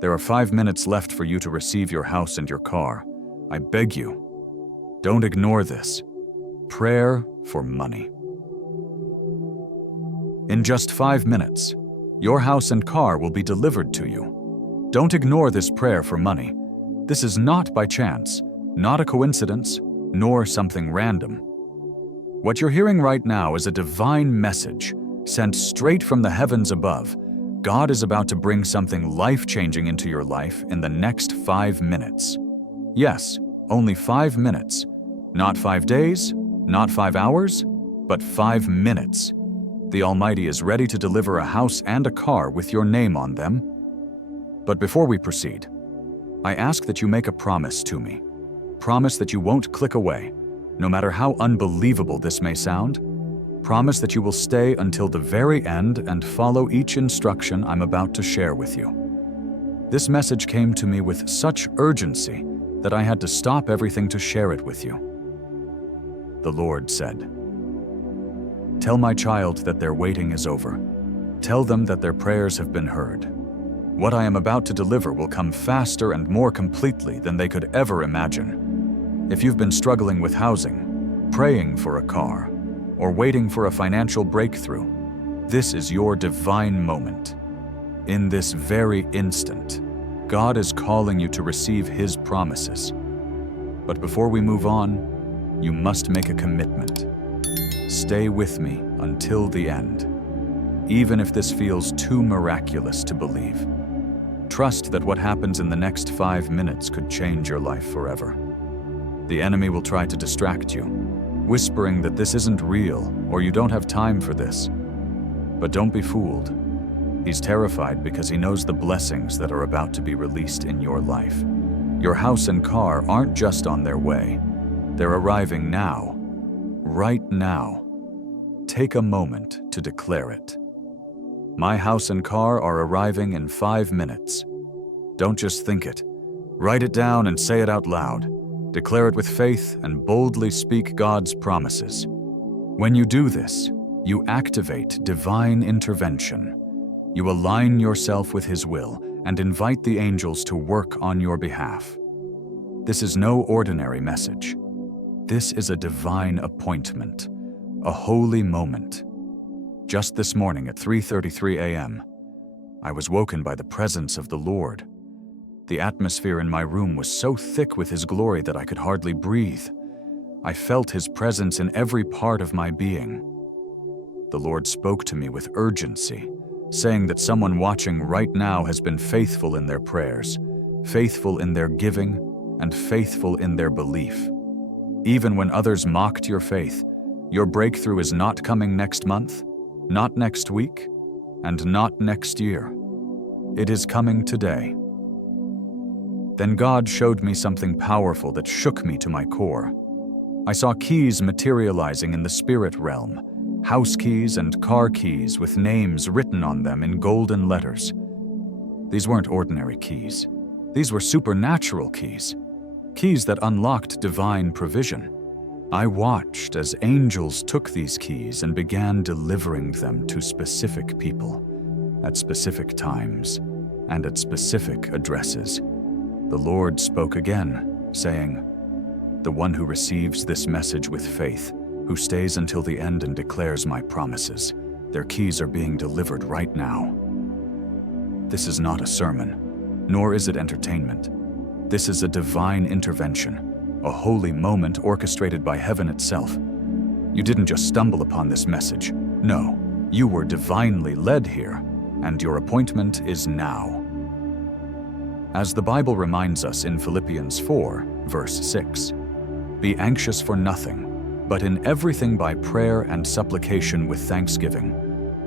There are 5 minutes left for you to receive your house and your car. I beg you, don't ignore this. Prayer for money. In just 5 minutes, your house and car will be delivered to you. Don't ignore this prayer for money. This is not by chance, not a coincidence, nor something random. What you're hearing right now is a divine message sent straight from the heavens above. God is about to bring something life-changing into your life in the next 5 minutes. Yes, only 5 minutes. Not 5 days, not 5 hours, but 5 minutes. The Almighty is ready to deliver a house and a car with your name on them. But before we proceed, I ask that you make a promise to me. Promise that you won't click away, no matter how unbelievable this may sound. Promise that you will stay until the very end and follow each instruction I'm about to share with you. This message came to me with such urgency that I had to stop everything to share it with you. The Lord said, "Tell my child that their waiting is over. Tell them that their prayers have been heard. What I am about to deliver will come faster and more completely than they could ever imagine. If you've been struggling with housing, praying for a car, or waiting for a financial breakthrough, this is your divine moment. In this very instant, God is calling you to receive His promises. But before we move on, you must make a commitment. Stay with me until the end, even if this feels too miraculous to believe. Trust that what happens in the next 5 minutes could change your life forever. The enemy will try to distract you, whispering that this isn't real or you don't have time for this. But don't be fooled. He's terrified because he knows the blessings that are about to be released in your life. Your house and car aren't just on their way. They're arriving now, right now. Take a moment to declare it. My house and car are arriving in 5 minutes. Don't just think it. Write it down and say it out loud. Declare it with faith and boldly speak God's promises. When you do this, you activate divine intervention. You align yourself with His will and invite the angels to work on your behalf. This is no ordinary message. This is a divine appointment, a holy moment. Just this morning at 3:33 a.m., I was woken by the presence of the Lord. The atmosphere in my room was so thick with His glory that I could hardly breathe. I felt His presence in every part of my being. The Lord spoke to me with urgency, saying that someone watching right now has been faithful in their prayers, faithful in their giving, and faithful in their belief. Even when others mocked your faith, your breakthrough is not coming next month, not next week, and not next year. It is coming today. Then God showed me something powerful that shook me to my core. I saw keys materializing in the spirit realm, house keys and car keys with names written on them in golden letters. These weren't ordinary keys. These were supernatural keys, keys that unlocked divine provision. I watched as angels took these keys and began delivering them to specific people, at specific times, and at specific addresses. The Lord spoke again, saying, "The one who receives this message with faith, who stays until the end and declares my promises, their keys are being delivered right now." This is not a sermon, nor is it entertainment. This is a divine intervention, a holy moment orchestrated by heaven itself. You didn't just stumble upon this message. No, you were divinely led here, and your appointment is now. As the Bible reminds us in Philippians 4, verse 6, "Be anxious for nothing, but in everything by prayer and supplication with thanksgiving,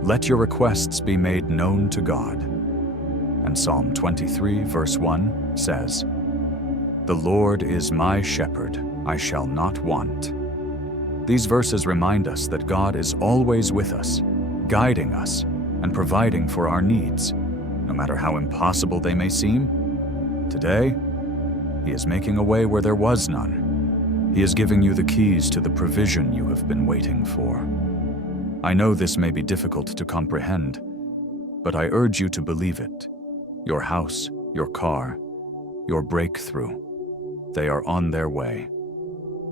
let your requests be made known to God." And Psalm 23, verse 1 says, "The Lord is my shepherd, I shall not want." These verses remind us that God is always with us, guiding us, and providing for our needs, no matter how impossible they may seem. Today, He is making a way where there was none. He is giving you the keys to the provision you have been waiting for. I know this may be difficult to comprehend, but I urge you to believe it. Your house, your car, your breakthrough. They are on their way.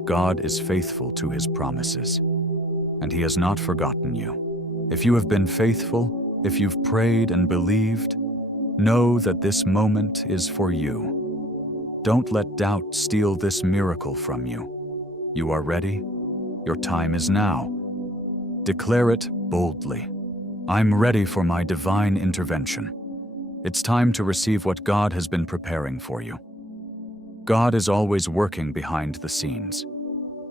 God is faithful to His promises, and He has not forgotten you. If you have been faithful, if you've prayed and believed, know that this moment is for you. Don't let doubt steal this miracle from you. You are ready. Your time is now. Declare it boldly. I'm ready for my divine intervention. It's time to receive what God has been preparing for you. God is always working behind the scenes,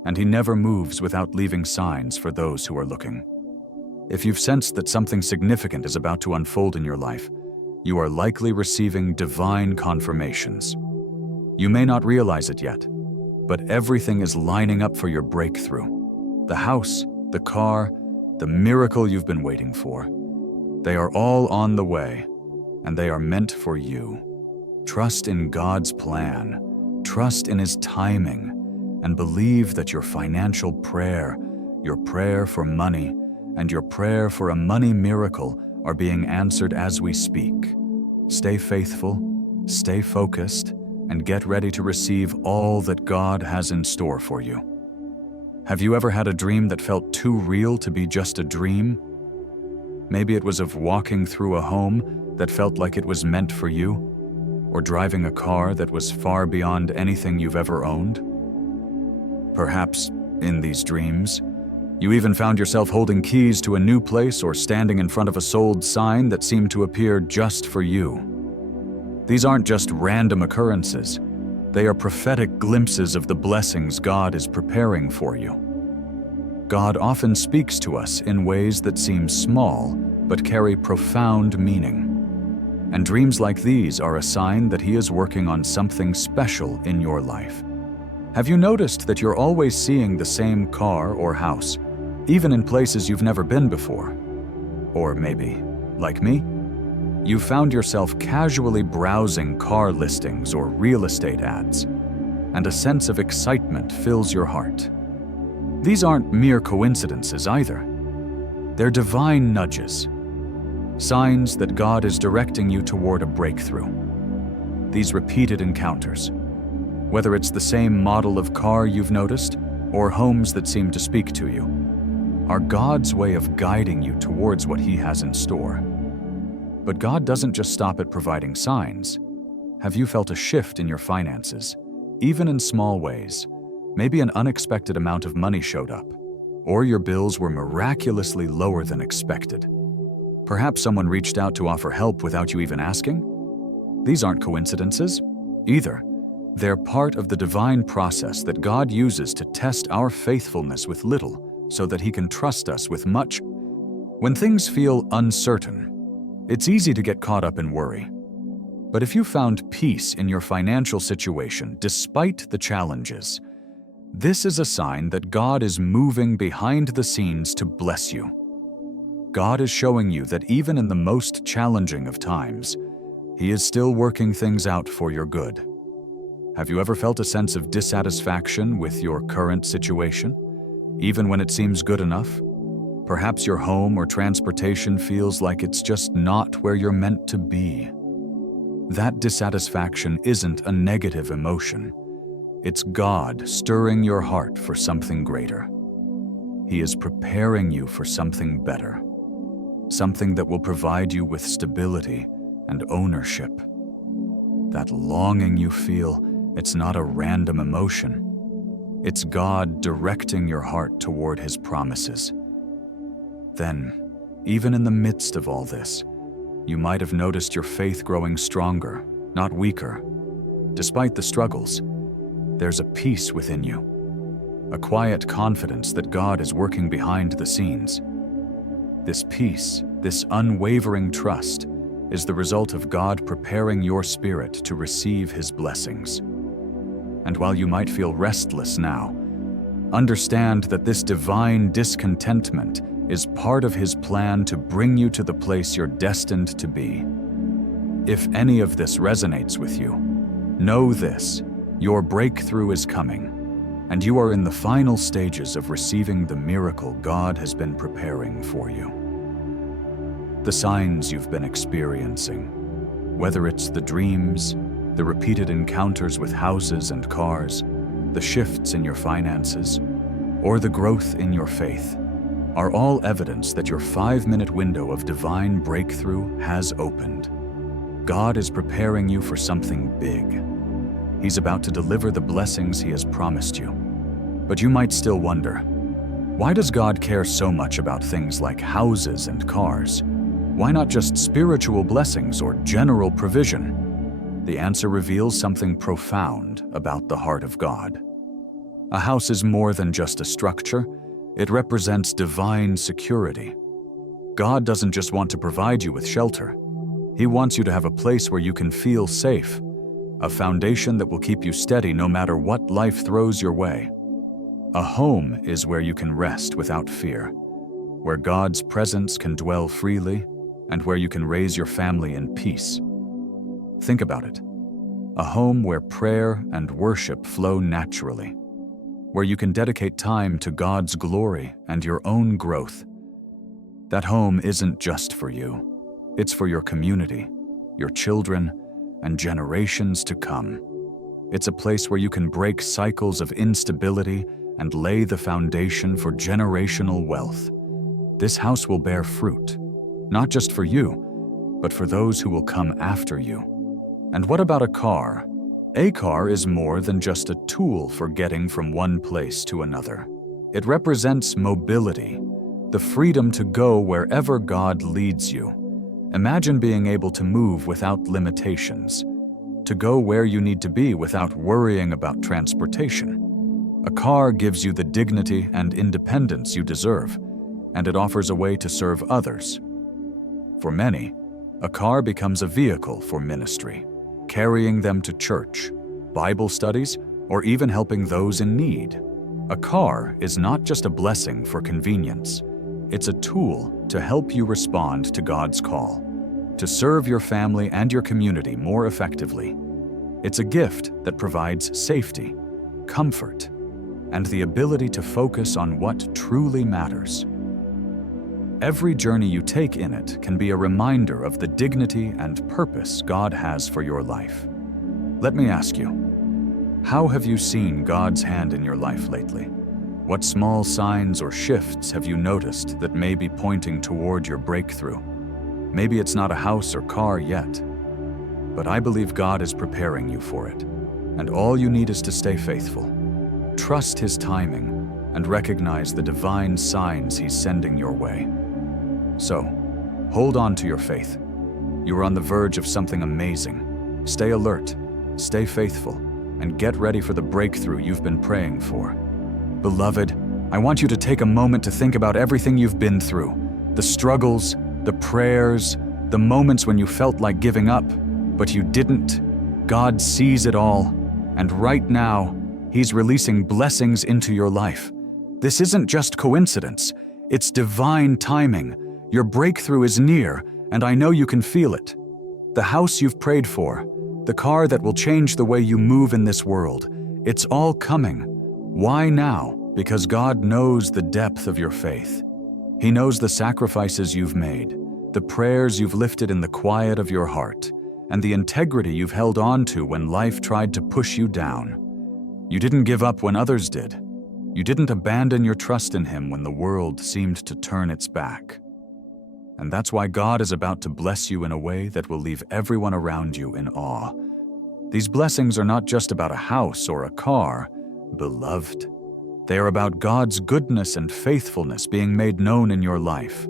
and He never moves without leaving signs for those who are looking. If you've sensed that something significant is about to unfold in your life, you are likely receiving divine confirmations. You may not realize it yet, but everything is lining up for your breakthrough. The house, the car, the miracle you've been waiting for. They are all on the way, and they are meant for you. Trust in God's plan, trust in His timing, and believe that your financial prayer, your prayer for money, and your prayer for a money miracle are being answered as we speak. Stay faithful, stay focused, and get ready to receive all that God has in store for you. Have you ever had a dream that felt too real to be just a dream? Maybe it was of walking through a home that felt like it was meant for you, or driving a car that was far beyond anything you've ever owned. Perhaps, in these dreams, you even found yourself holding keys to a new place or standing in front of a sold sign that seemed to appear just for you. These aren't just random occurrences. They are prophetic glimpses of the blessings God is preparing for you. God often speaks to us in ways that seem small but carry profound meaning. And dreams like these are a sign that He is working on something special in your life. Have you noticed that you're always seeing the same car or house, even in places you've never been before? Or maybe, like me, you found yourself casually browsing car listings or real estate ads, and a sense of excitement fills your heart. These aren't mere coincidences either. They're divine nudges, signs that God is directing you toward a breakthrough. These repeated encounters, whether it's the same model of car you've noticed or homes that seem to speak to you, are God's way of guiding you towards what He has in store. But God doesn't just stop at providing signs. Have you felt a shift in your finances, even in small ways? Maybe an unexpected amount of money showed up, or your bills were miraculously lower than expected. Perhaps someone reached out to offer help without you even asking. These aren't coincidences either. They're part of the divine process that God uses to test our faithfulness with little so that He can trust us with much. When things feel uncertain, it's easy to get caught up in worry. But if you found peace in your financial situation despite the challenges, this is a sign that God is moving behind the scenes to bless you. God is showing you that even in the most challenging of times, He is still working things out for your good. Have you ever felt a sense of dissatisfaction with your current situation, even when it seems good enough? Perhaps your home or transportation feels like it's just not where you're meant to be. That dissatisfaction isn't a negative emotion. It's God stirring your heart for something greater. He is preparing you for something better, something that will provide you with stability and ownership. That longing you feel, it's not a random emotion. It's God directing your heart toward His promises. Then, even in the midst of all this, you might have noticed your faith growing stronger, not weaker. Despite the struggles, there's a peace within you, a quiet confidence that God is working behind the scenes. This peace, this unwavering trust, is the result of God preparing your spirit to receive His blessings. And while you might feel restless now, understand that this divine discontentment is part of His plan to bring you to the place you're destined to be. If any of this resonates with you, know this: your breakthrough is coming, and you are in the final stages of receiving the miracle God has been preparing for you. The signs you've been experiencing, Whether it's the dreams, the repeated encounters with houses and cars, the shifts in your finances, or the growth in your faith, are all evidence that your 5-minute window of divine breakthrough has opened. God is preparing you for something big. He's about to deliver the blessings He has promised you. But you might still wonder, why does God care so much about things like houses and cars? Why not just spiritual blessings or general provision? The answer reveals something profound about the heart of God. A house is more than just a structure. It represents divine security. God doesn't just want to provide you with shelter. He wants you to have a place where you can feel safe, a foundation that will keep you steady no matter what life throws your way. A home is where you can rest without fear, where God's presence can dwell freely, and where you can raise your family in peace. Think about it. A home where prayer and worship flow naturally, where you can dedicate time to God's glory and your own growth. That home isn't just for you. It's for your community, your children, and generations to come. It's a place where you can break cycles of instability and lay the foundation for generational wealth. This house will bear fruit, not just for you, but for those who will come after you. And what about a car? A car is more than just a tool for getting from one place to another. It represents mobility, the freedom to go wherever God leads you. Imagine being able to move without limitations, to go where you need to be without worrying about transportation. A car gives you the dignity and independence you deserve, and it offers a way to serve others. For many, a car becomes a vehicle for ministry, carrying them to church, Bible studies, or even helping those in need. A car is not just a blessing for convenience. It's a tool to help you respond to God's call, to serve your family and your community more effectively. It's a gift that provides safety, comfort, and the ability to focus on what truly matters. Every journey you take in it can be a reminder of the dignity and purpose God has for your life. Let me ask you, how have you seen God's hand in your life lately? What small signs or shifts have you noticed that may be pointing toward your breakthrough? Maybe it's not a house or car yet, but I believe God is preparing you for it, and all you need is to stay faithful. Trust His timing and recognize the divine signs He's sending your way. So, hold on to your faith. You are on the verge of something amazing. Stay alert, stay faithful, and get ready for the breakthrough you've been praying for. Beloved, I want you to take a moment to think about everything you've been through, the struggles, the prayers, the moments when you felt like giving up, but you didn't. God sees it all, and right now, He's releasing blessings into your life. This isn't just coincidence, it's divine timing. Your breakthrough is near, and I know you can feel it. The house you've prayed for, the car that will change the way you move in this world, it's all coming. Why now? Because God knows the depth of your faith. He knows the sacrifices you've made, the prayers you've lifted in the quiet of your heart, and the integrity you've held on to when life tried to push you down. You didn't give up when others did. You didn't abandon your trust in Him when the world seemed to turn its back. And that's why God is about to bless you in a way that will leave everyone around you in awe. These blessings are not just about a house or a car, beloved. They are about God's goodness and faithfulness being made known in your life.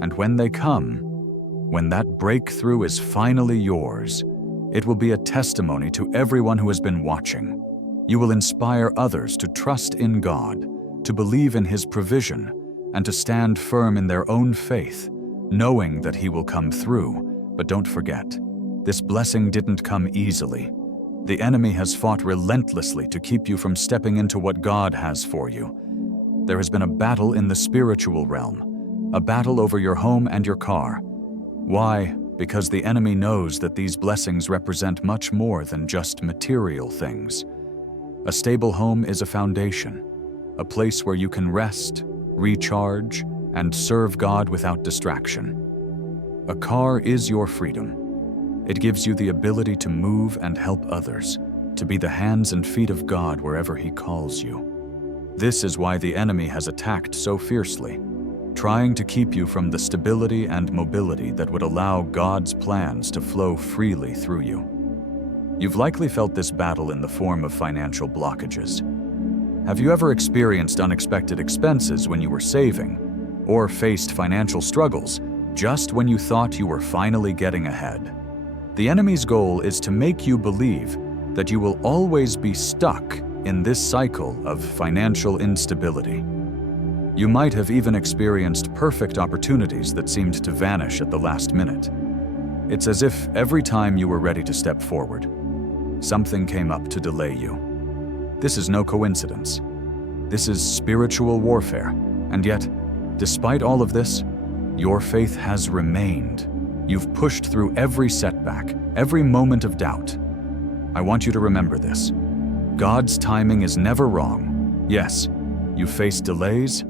And when they come, when that breakthrough is finally yours, it will be a testimony to everyone who has been watching. You will inspire others to trust in God, to believe in His provision, and to stand firm in their own faith, knowing that He will come through. But don't forget, this blessing didn't come easily. The enemy has fought relentlessly to keep you from stepping into what God has for you. There has been a battle in the spiritual realm, a battle over your home and your car. Why? Because the enemy knows that these blessings represent much more than just material things. A stable home is a foundation, a place where you can rest, recharge, and serve God without distraction. A car is your freedom. It gives you the ability to move and help others, to be the hands and feet of God wherever He calls you. This is why the enemy has attacked so fiercely, trying to keep you from the stability and mobility that would allow God's plans to flow freely through you. You've likely felt this battle in the form of financial blockages. Have you ever experienced unexpected expenses when you were saving, or faced financial struggles just when you thought you were finally getting ahead? The enemy's goal is to make you believe that you will always be stuck in this cycle of financial instability. You might have even experienced perfect opportunities that seemed to vanish at the last minute. It's as if every time you were ready to step forward, something came up to delay you. This is no coincidence. This is spiritual warfare, and yet, despite all of this, your faith has remained. You've pushed through every setback, every moment of doubt. I want you to remember this. God's timing is never wrong. Yes, you've faced delays,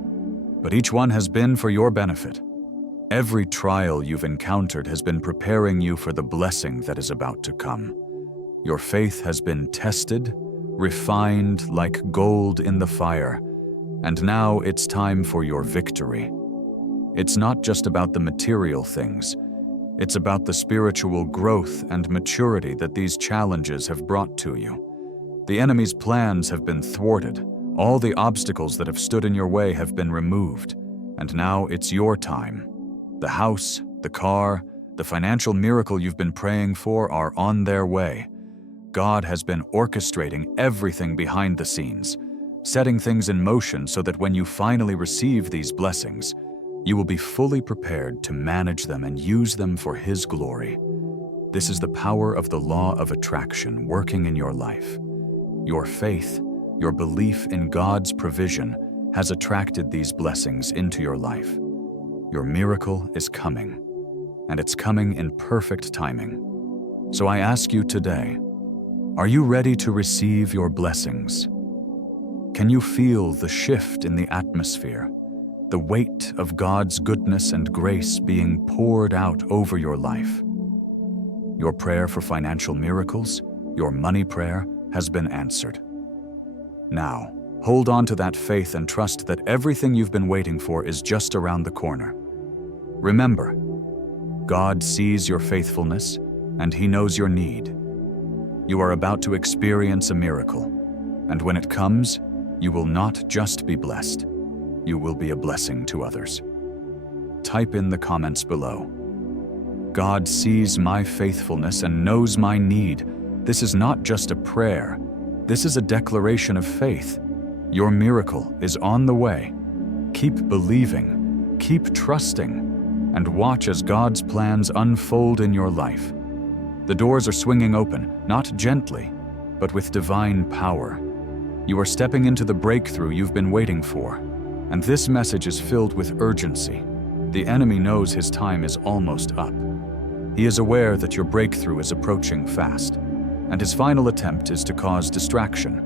but each one has been for your benefit. Every trial you've encountered has been preparing you for the blessing that is about to come. Your faith has been tested, refined like gold in the fire, and now it's time for your victory. It's not just about the material things. It's about the spiritual growth and maturity that these challenges have brought to you. The enemy's plans have been thwarted. All the obstacles that have stood in your way have been removed, and now it's your time. The house, the car, the financial miracle you've been praying for are on their way. God has been orchestrating everything behind the scenes, setting things in motion so that when you finally receive these blessings, you will be fully prepared to manage them and use them for His glory. This is the power of the law of attraction working in your life. Your faith, your belief in God's provision has attracted these blessings into your life. Your miracle is coming, and it's coming in perfect timing. So I ask you today, are you ready to receive your blessings? Can you feel the shift in the atmosphere, the weight of God's goodness and grace being poured out over your life? Your prayer for financial miracles, your money prayer, has been answered. Now, hold on to that faith and trust that everything you've been waiting for is just around the corner. Remember, God sees your faithfulness and He knows your need. You are about to experience a miracle, and when it comes, you will not just be blessed, you will be a blessing to others. Type in the comments below. God sees my faithfulness and knows my need. This is not just a prayer. This is a declaration of faith. Your miracle is on the way. Keep believing, keep trusting, and watch as God's plans unfold in your life. The doors are swinging open, not gently, but with divine power. You are stepping into the breakthrough you've been waiting for, and this message is filled with urgency. The enemy knows his time is almost up. He is aware that your breakthrough is approaching fast, and his final attempt is to cause distraction,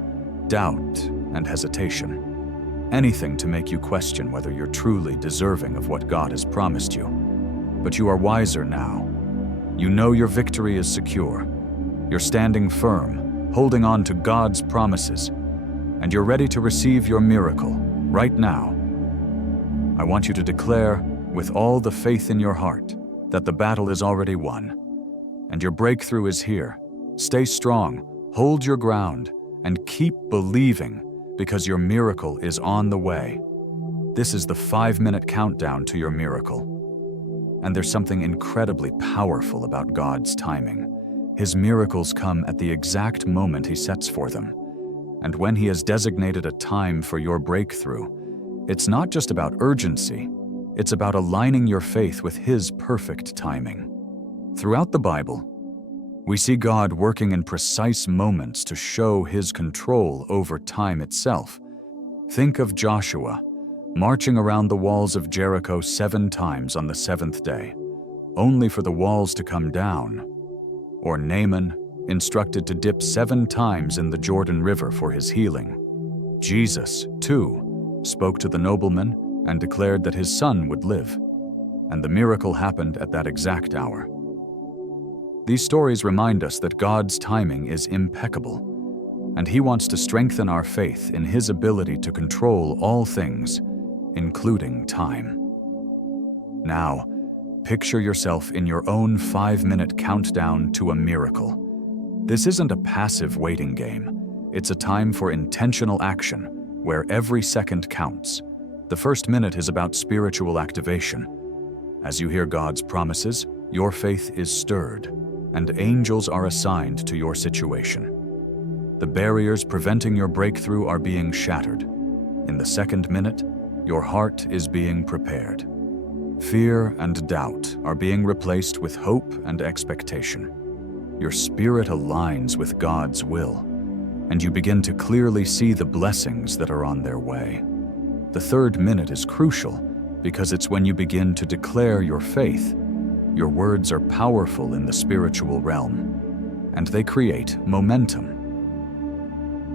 doubt, and hesitation. Anything to make you question whether you're truly deserving of what God has promised you. But you are wiser now. You know your victory is secure. You're standing firm, holding on to God's promises, and you're ready to receive your miracle right now. I want you to declare, with all the faith in your heart, that the battle is already won, and your breakthrough is here. Stay strong, hold your ground, and keep believing, because your miracle is on the way. This is the 5-minute countdown to your miracle. And there's something incredibly powerful about God's timing. His miracles come at the exact moment He sets for them. And when He has designated a time for your breakthrough, it's not just about urgency, it's about aligning your faith with His perfect timing. Throughout the Bible, we see God working in precise moments to show His control over time itself. Think of Joshua, marching around the walls of Jericho 7 times on the 7th day, only for the walls to come down. Or Naaman, instructed to dip 7 times in the Jordan River for his healing. Jesus, too, spoke to the nobleman and declared that his son would live, and the miracle happened at that exact hour. These stories remind us that God's timing is impeccable, and He wants to strengthen our faith in His ability to control all things, including time. Now, picture yourself in your own 5-minute countdown to a miracle. This isn't a passive waiting game. It's a time for intentional action, where every second counts. The first minute is about spiritual activation. As you hear God's promises, your faith is stirred, and angels are assigned to your situation. The barriers preventing your breakthrough are being shattered. In the second minute, your heart is being prepared. Fear and doubt are being replaced with hope and expectation. Your spirit aligns with God's will, and you begin to clearly see the blessings that are on their way. The third minute is crucial because it's when you begin to declare your faith. Your words are powerful in the spiritual realm, and they create momentum.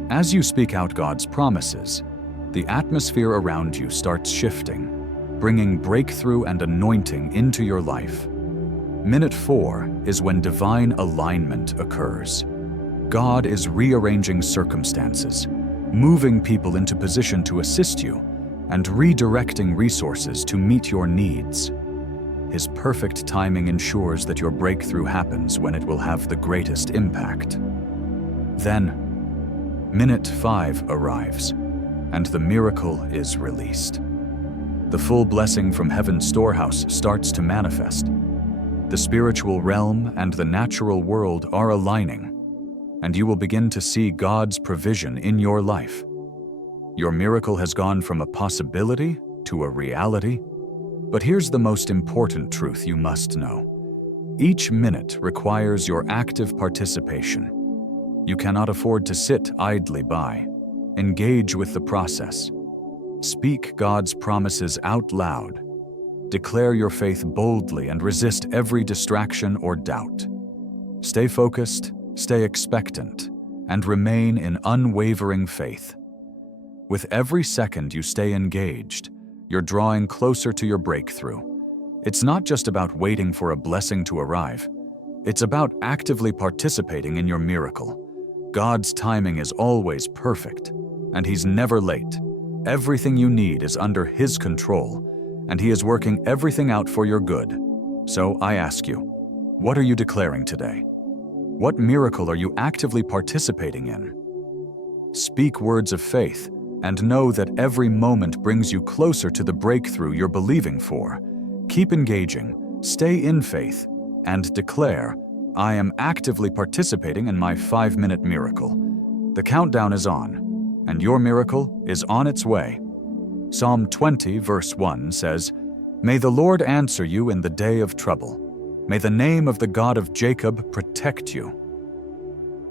As you speak out God's promises, the atmosphere around you starts shifting, bringing breakthrough and anointing into your life. Minute 4 is when divine alignment occurs. God is rearranging circumstances, moving people into position to assist you, and redirecting resources to meet your needs. His perfect timing ensures that your breakthrough happens when it will have the greatest impact. Then, minute 5 arrives, and the miracle is released. The full blessing from heaven's storehouse starts to manifest. The spiritual realm and the natural world are aligning, and you will begin to see God's provision in your life. Your miracle has gone from a possibility to a reality. But here's the most important truth you must know. Each minute requires your active participation. You cannot afford to sit idly by. Engage with the process. Speak God's promises out loud. Declare your faith boldly and resist every distraction or doubt. Stay focused, stay expectant, and remain in unwavering faith. With every second you stay engaged, you're drawing closer to your breakthrough. It's not just about waiting for a blessing to arrive. It's about actively participating in your miracle. God's timing is always perfect, and He's never late. Everything you need is under His control, and He is working everything out for your good. So I ask you, what are you declaring today? What miracle are you actively participating in? Speak words of faith, and know that every moment brings you closer to the breakthrough you're believing for. Keep engaging, stay in faith, and declare, I am actively participating in my 5-minute miracle. The countdown is on, and your miracle is on its way. Psalm 20, verse 1 says, May the Lord answer you in the day of trouble. May the name of the God of Jacob protect you.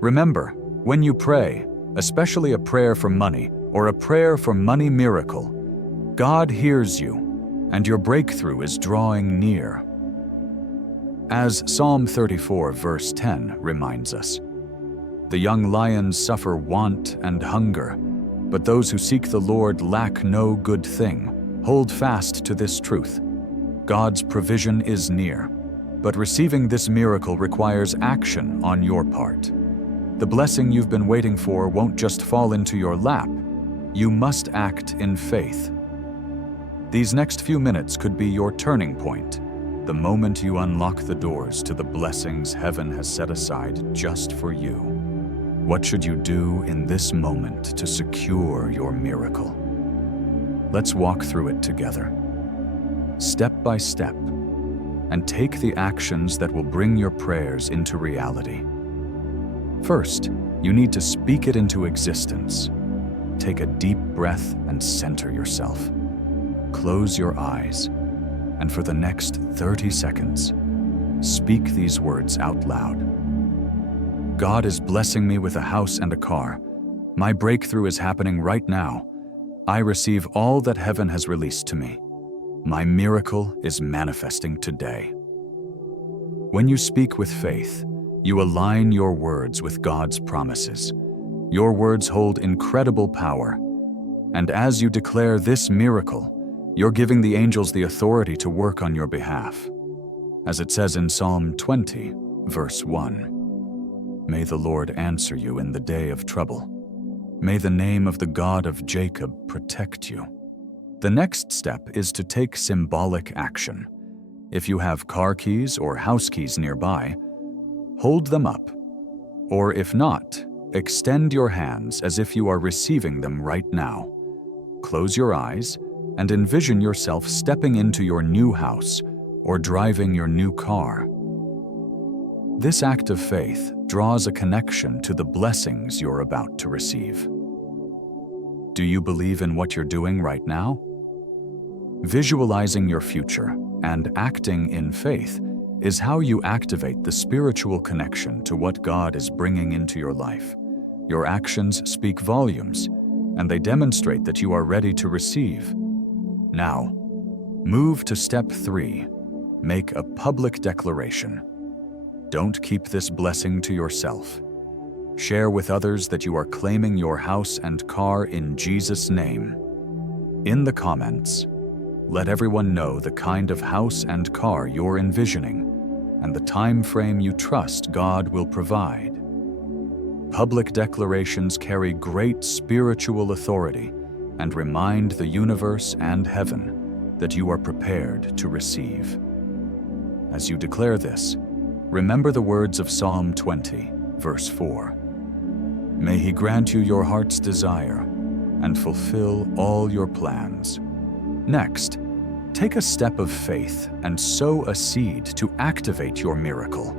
Remember, when you pray, especially a prayer for money, or a prayer for money miracle, God hears you, and your breakthrough is drawing near. As Psalm 34 verse 10 reminds us, the young lions suffer want and hunger, but those who seek the Lord lack no good thing. Hold fast to this truth. God's provision is near, but receiving this miracle requires action on your part. The blessing you've been waiting for won't just fall into your lap. You must act in faith. These next few minutes could be your turning point, the moment you unlock the doors to the blessings heaven has set aside just for you. What should you do in this moment to secure your miracle? Let's walk through it together, step by step, and take the actions that will bring your prayers into reality. First, you need to speak it into existence. Take a deep breath and center yourself. Close your eyes, and for the next 30 seconds, speak these words out loud. God is blessing me with a house and a car. My breakthrough is happening right now. I receive all that heaven has released to me. My miracle is manifesting today. When you speak with faith, you align your words with God's promises. Your words hold incredible power, and as you declare this miracle, you're giving the angels the authority to work on your behalf. As it says in Psalm 20, verse 1. May the Lord answer you in the day of trouble. May the name of the God of Jacob protect you. The next step is to take symbolic action. If you have car keys or house keys nearby, hold them up. Or if not, extend your hands as if you are receiving them right now. Close your eyes and envision yourself stepping into your new house or driving your new car. This act of faith draws a connection to the blessings you're about to receive. Do you believe in what you're doing right now? Visualizing your future and acting in faith is how you activate the spiritual connection to what God is bringing into your life. Your actions speak volumes, and they demonstrate that you are ready to receive. Now, move to step 3. Make a public declaration. Don't keep this blessing to yourself. Share with others that you are claiming your house and car in Jesus' name. In the comments, let everyone know the kind of house and car you're envisioning and the time frame you trust God will provide. Public declarations carry great spiritual authority and remind the universe and heaven that you are prepared to receive. As you declare this, remember the words of Psalm 20, verse 4. May He grant you your heart's desire and fulfill all your plans. Next, take a step of faith and sow a seed to activate your miracle.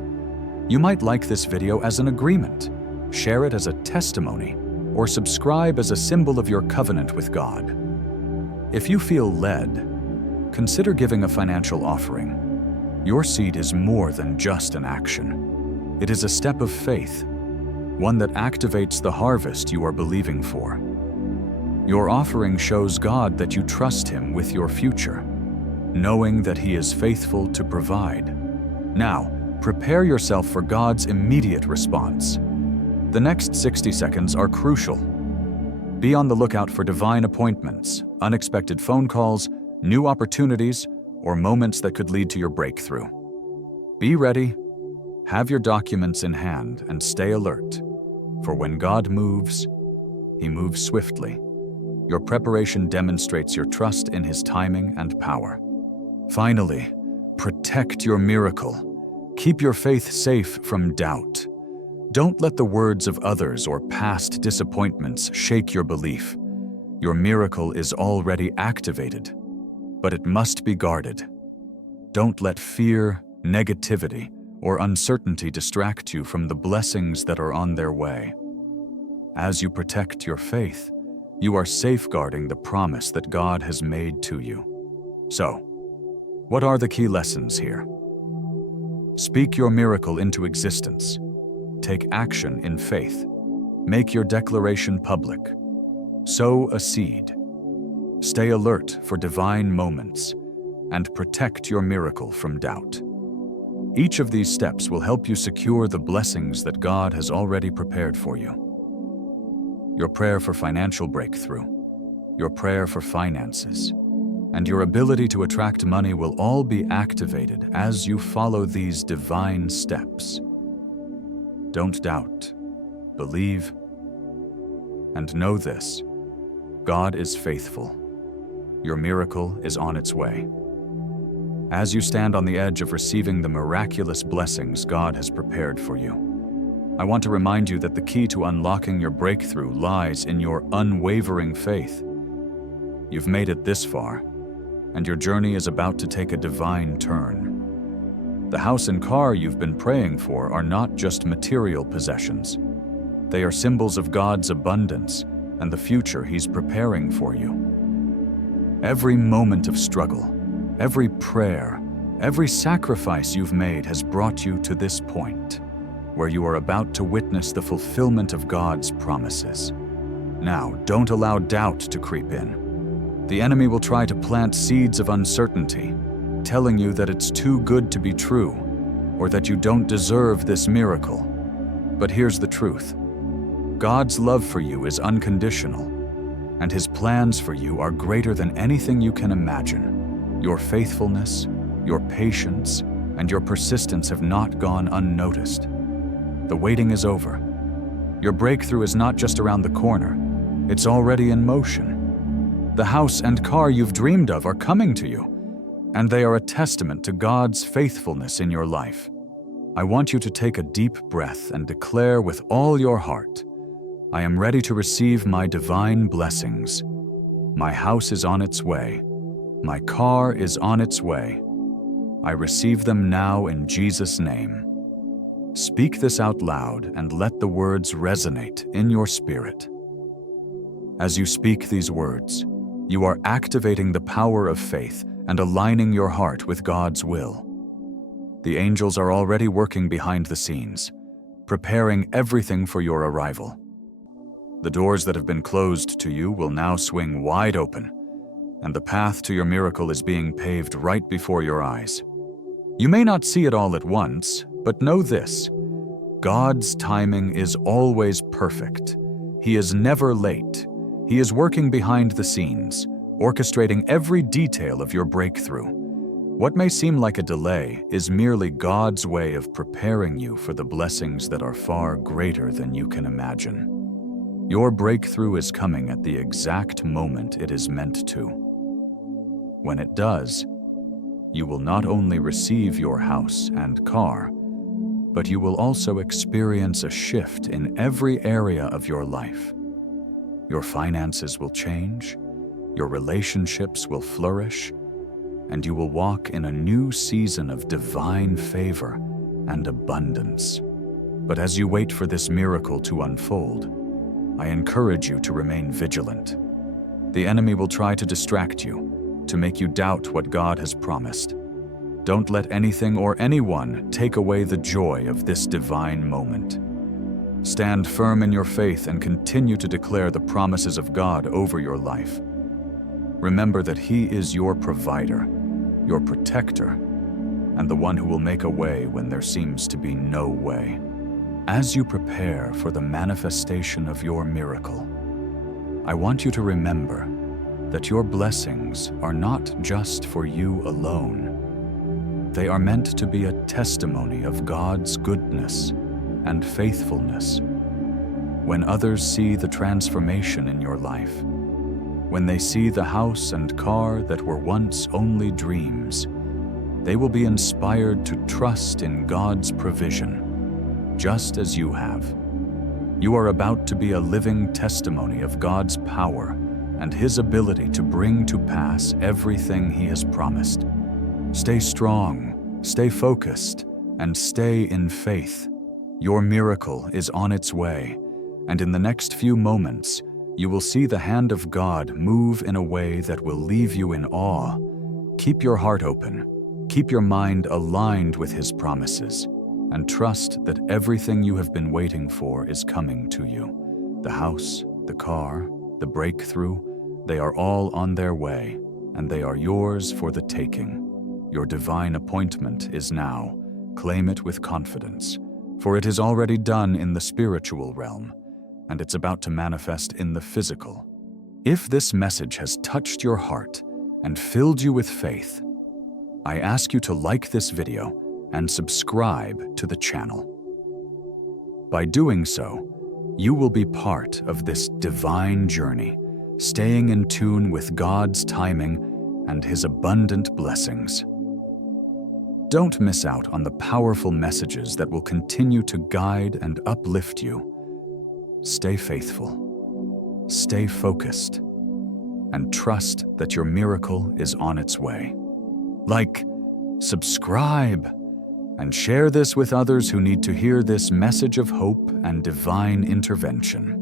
You might like this video as an agreement, share it as a testimony, or subscribe as a symbol of your covenant with God. If you feel led, consider giving a financial offering. Your seed is more than just an action. It is a step of faith, one that activates the harvest you are believing for. Your offering shows God that you trust Him with your future, knowing that He is faithful to provide. Now, prepare yourself for God's immediate response. The next 60 seconds are crucial. Be on the lookout for divine appointments, unexpected phone calls, new opportunities, or moments that could lead to your breakthrough. Be ready, have your documents in hand, and stay alert. For when God moves, He moves swiftly. Your preparation demonstrates your trust in His timing and power. Finally, protect your miracle. Keep your faith safe from doubt. Don't let the words of others or past disappointments shake your belief. Your miracle is already activated, but it must be guarded. Don't let fear, negativity, or uncertainty distract you from the blessings that are on their way. As you protect your faith, you are safeguarding the promise that God has made to you. So, what are the key lessons here? Speak your miracle into existence. Take action in faith. Make your declaration public. Sow a seed. Stay alert for divine moments, and protect your miracle from doubt. Each of these steps will help you secure the blessings that God has already prepared for you. Your prayer for financial breakthrough, your prayer for finances, and your ability to attract money will all be activated as you follow these divine steps. Don't doubt, believe, and know this: God is faithful. Your miracle is on its way. As you stand on the edge of receiving the miraculous blessings God has prepared for you, I want to remind you that the key to unlocking your breakthrough lies in your unwavering faith. You've made it this far, and your journey is about to take a divine turn. The house and car you've been praying for are not just material possessions. They are symbols of God's abundance and the future He's preparing for you. Every moment of struggle, every prayer, every sacrifice you've made has brought you to this point, where you are about to witness the fulfillment of God's promises. Now, don't allow doubt to creep in. The enemy will try to plant seeds of uncertainty, telling you that it's too good to be true, or that you don't deserve this miracle. But here's the truth: God's love for you is unconditional, and His plans for you are greater than anything you can imagine. Your faithfulness, your patience, and your persistence have not gone unnoticed. The waiting is over. Your breakthrough is not just around the corner, it's already in motion. The house and car you've dreamed of are coming to you, and they are a testament to God's faithfulness in your life. I want you to take a deep breath and declare with all your heart, I am ready to receive my divine blessings. My house is on its way. My car is on its way. I receive them now in Jesus' name. Speak this out loud and let the words resonate in your spirit. As you speak these words, you are activating the power of faith and aligning your heart with God's will. The angels are already working behind the scenes, preparing everything for your arrival. The doors that have been closed to you will now swing wide open, and the path to your miracle is being paved right before your eyes. You may not see it all at once, but know this: God's timing is always perfect. He is never late. He is working behind the scenes, orchestrating every detail of your breakthrough. What may seem like a delay is merely God's way of preparing you for the blessings that are far greater than you can imagine. Your breakthrough is coming at the exact moment it is meant to. When it does, you will not only receive your house and car, but you will also experience a shift in every area of your life. Your finances will change, your relationships will flourish, and you will walk in a new season of divine favor and abundance. But as you wait for this miracle to unfold, I encourage you to remain vigilant. The enemy will try to distract you, to make you doubt what God has promised. Don't let anything or anyone take away the joy of this divine moment. Stand firm in your faith and continue to declare the promises of God over your life. Remember that He is your provider, your protector, and the one who will make a way when there seems to be no way. As you prepare for the manifestation of your miracle, I want you to remember that your blessings are not just for you alone. They are meant to be a testimony of God's goodness and faithfulness. When others see the transformation in your life, when they see the house and car that were once only dreams, they will be inspired to trust in God's provision, just as you have. You are about to be a living testimony of God's power and His ability to bring to pass everything He has promised. Stay strong, stay focused, and stay in faith. Your miracle is on its way, and in the next few moments, you will see the hand of God move in a way that will leave you in awe. Keep your heart open, keep your mind aligned with His promises, and trust that everything you have been waiting for is coming to you. The house, the car, the breakthrough, they are all on their way, and they are yours for the taking. Your divine appointment is now. Claim it with confidence, for it is already done in the spiritual realm, and it's about to manifest in the physical. If this message has touched your heart and filled you with faith, I ask you to like this video and subscribe to the channel. By doing so, you will be part of this divine journey, staying in tune with God's timing and His abundant blessings. Don't miss out on the powerful messages that will continue to guide and uplift you. Stay faithful, stay focused, and trust that your miracle is on its way. Like, subscribe, and share this with others who need to hear this message of hope and divine intervention.